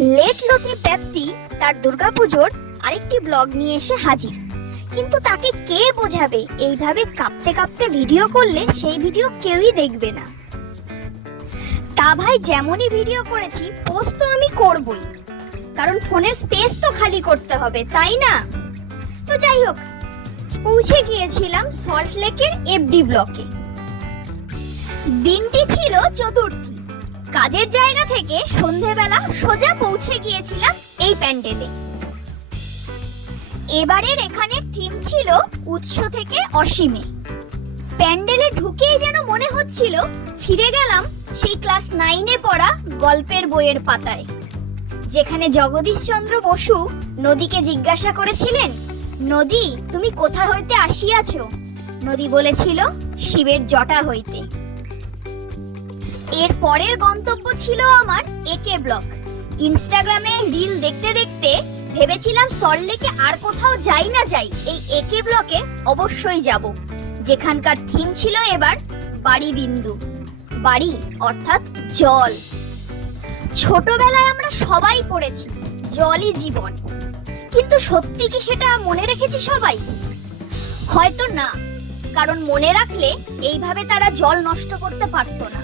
Late লোকে প্রাপ্তি তার দুর্গাপুজোর আরেকটি ব্লগ নিয়ে এসে হাজির। কিন্তু তাকে কে বোঝাবে এইভাবে কাঁপতে কাঁপতে ভিডিও করলে সেই ভিডিও কেউই দেখবে না। তা ভাই যেমনই ভিডিও করেছি পোস্ট তো আমি করবই, কারণ ফোনের স্পেস তো খালি করতে হবে, তাই না? তো যাই হোক, পৌঁছে গিয়েছিলাম সল্টলেকের এফডি ব্লকে। দিনটি ছিল চতুর্থী। কাজের জায়গা থেকে সন্ধেবেলা সোজা পৌঁছে গিয়েছিলাম এই প্যান্ডেলে। এবারের এখানের থিম ছিল উৎস থেকে অসীমে। প্যান্ডেলে ঢুকেই যেন মনে হচ্ছিল ফিরে গেলাম সেই ক্লাস 9-এ পড়া গল্পের বইয়ের পাতায়, যেখানে জগদীশচন্দ্র বসু নদীকে জিজ্ঞাসা করেছিলেন, নদী তুমি কোথা হইতে আসিয়াছ? নদী বলেছিল, শিবের জটা হইতে। এর পরের গন্তব্য ছিল আমার একে ব্লক। ইনস্টাগ্রামে রিল দেখতে দেখতে ভেবেছিলাম সল্টলেকে আর কোথাও যাই না যাই, এই একে ব্লকে অবশ্যই যাব, যেখানকার থিম ছিল এবার বাড়ি বিন্দু। বাড়ি অর্থাৎ জল। ছোটবেলায় আমরা সবাই পড়েছি জলই জীবন, কিন্তু সত্যি কি সেটা মনে রেখেছি সবাই? হয়তো না, কারণ মনে রাখলে এইভাবে তারা জল নষ্ট করতে পারতো না।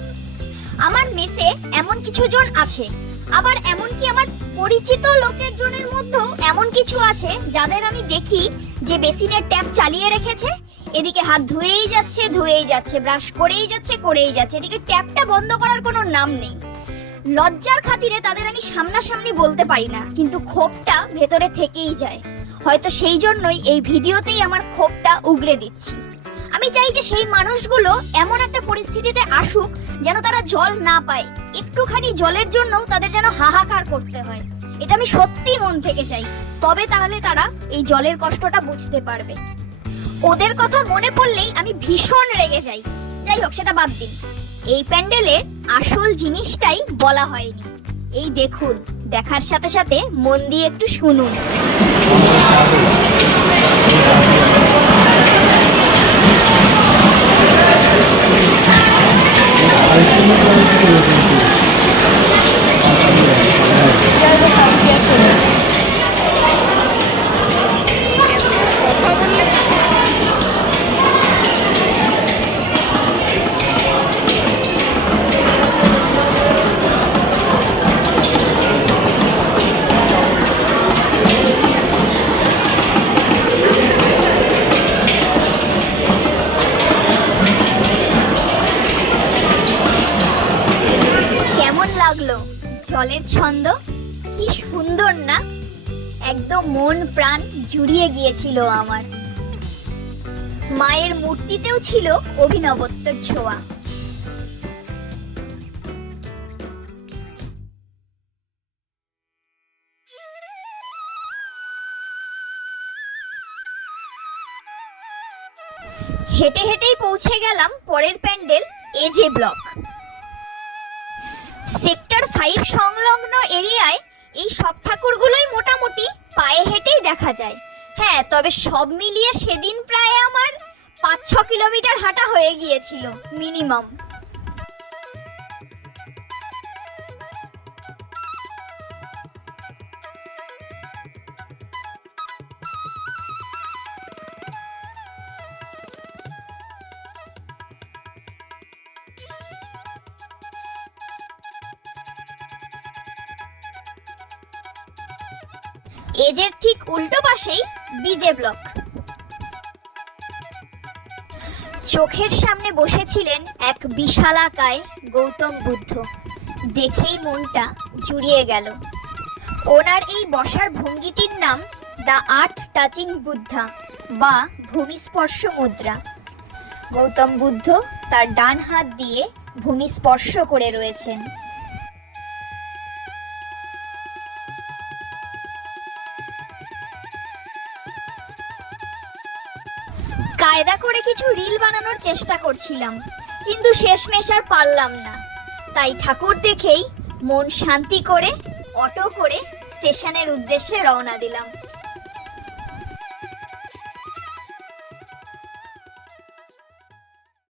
আমার মেসে এমন কিছু জন আছে, আবার এমনকি আমার পরিচিত লোকের জনের মধ্যেও এমন কিছু আছে যাদের আমি দেখি যে বেসিনের ট্যাপ চালিয়ে রেখেছে, এদিকে হাত ধুয়েই যাচ্ছে, ব্রাশ করেই যাচ্ছে, এদিকে ট্যাপটা বন্ধ করার কোনো নাম নেই। লজ্জার খাতিরে তাদের আমি সামনাসামনি বলতে পারি না, কিন্তু ক্ষোভটা ভেতরে থেকেই যায়। হয়তো সেই জন্যই এই ভিডিওতেই আমার ক্ষোভটা উগরে দিচ্ছি। আমি চাই যে সেই মানুষগুলো এমন একটা পরিস্থিতিতে আসুক যেন তারা জল না পায়, একটুখানি জলের জন্য তাদের যেন হাহাকার করতে হয়। এটা আমি সত্যি মন থেকে চাই, তবে তাহলে তারা এই জলের কষ্টটা বুঝতে পারবে। ওদের কথা মনে পড়লেই আমি ভীষণ রেগে যাই। যাই হোক, সেটা বাদ দিন। এই প্যান্ডেলের আসল জিনিসটাই বলা হয়নি। এই দেখুন, দেখার সাথে সাথে মন দিয়ে একটু শুনুন। জলের ছন্দ কি সুন্দর না? একদম মন প্রাণ জুড়িয়ে গিয়েছিল আমার। মায়ের মূর্তিতেও ছিল অভিনবত্বের ছোঁয়া। হেঁটে হেঁটেই পৌঁছে গেলাম পরের প্যান্ডেল এজে ব্লক। সেক্টর 5 সংলগ্ন এরিয়ায় এই সব ঠাকুরগুলোই মোটামুটি পায়ে হেঁটেই দেখা যায়। হ্যাঁ, তবে সব মিলিয়ে সেদিন প্রায় আমার 5-6 কিলোমিটার হাঁটা হয়ে গিয়েছিল মিনিমাম। এজের ঠিক উল্টো পাশেই বিজে ব্লক। চোখের সামনে বসেছিলেন এক বিশালাকায় গৌতম বুদ্ধ। দেখেই মনটা জুড়িয়ে গেল। ওনার এই বসার ভঙ্গিটির নাম দ্য আর্থ টাচিং বুদ্ধা বা ভূমিস্পর্শ মুদ্রা। গৌতম বুদ্ধ তার ডান হাত দিয়ে ভূমি স্পর্শ করে রয়েছেন। কায়দা করে কিছু রিল বানানোর চেষ্টা করছিলাম, কিন্তু শেষমেশ আর পারলাম না। তাই ঠাকুর দেখেই মন শান্তি করে অটো করে স্টেশনের উদ্দেশ্যে রওনা দিলাম।